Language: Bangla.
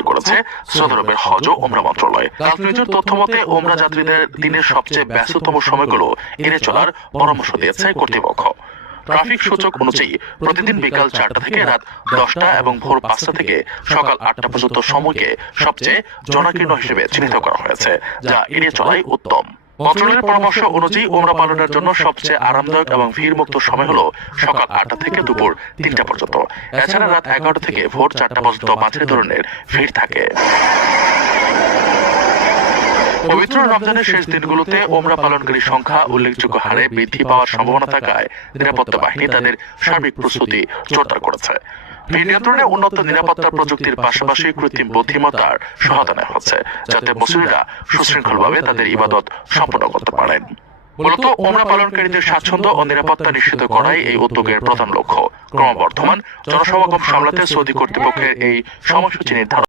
জারি করেছে সৌদি আরবের হজ ও ওমরা মন্ত্রণালয়। গালফ নিউজের তথ্য মতে ওমরা যাত্রীদের দিনের সবচেয়ে ব্যস্ততম সময়গুলো এড়িয়ে চলার পরামর্শ দিয়েছে কর্তৃপক্ষ। ট্রাফিক সূচক অনুযায়ী প্রতিদিন বিকাল 4টা থেকে রাত 10টা এবং ভোর 5টা থেকে সকাল 8টা পর্যন্ত সময়কে সবচেয়ে জনাকীর্ণ হিসেবে চিহ্নিত করা হয়েছে, যা এড়িয়ে চলাই উত্তম। মন্ত্রণালয়ের পরামর্শ অনুযায়ী ওমরা পালনের জন্য সবচেয়ে আরামদায়ক এবং ভিড়মুক্ত সময় হলো সকাল 8টা থেকে দুপুর 3টা পর্যন্ত। এছাড়া রাত 11টা থেকে ভোর 4টা পর্যন্ত মাঝারি ধরনের ভিড় থাকে। পবিত্র রমজানের শেষ দিনগুলোতে ওমরা পালনকারী সংখ্যা উল্লেখযোগ্য হারে বৃদ্ধি পাওয়ার সম্ভাবনা থাকায় নিরাপত্তা বাহিনী তাদের সার্বিক প্রস্তুতি জোরদার করেছে। ভিড় নিয়ন্ত্রণে উন্নত নিরাপত্তা প্রযুক্তির পাশাপাশি কৃত্রিম বুদ্ধিমত্তার সহায়তা নেওয়া হচ্ছে, যাতে মুসলিমরা সুশৃঙ্খলভাবে তাদের ইবাদত সম্পন্ন করতে পারেন। মূলত ওমরা পালনকারীদের স্বাচ্ছন্দ্য ও নিরাপত্তা নিশ্চিত করাই এই উদ্যোগের প্রধান লক্ষ্য। ক্রমবর্ধমান জনসমাগম সামলাতে সৌদি কর্তৃপক্ষের এই সময়সূচি নির্ধারণ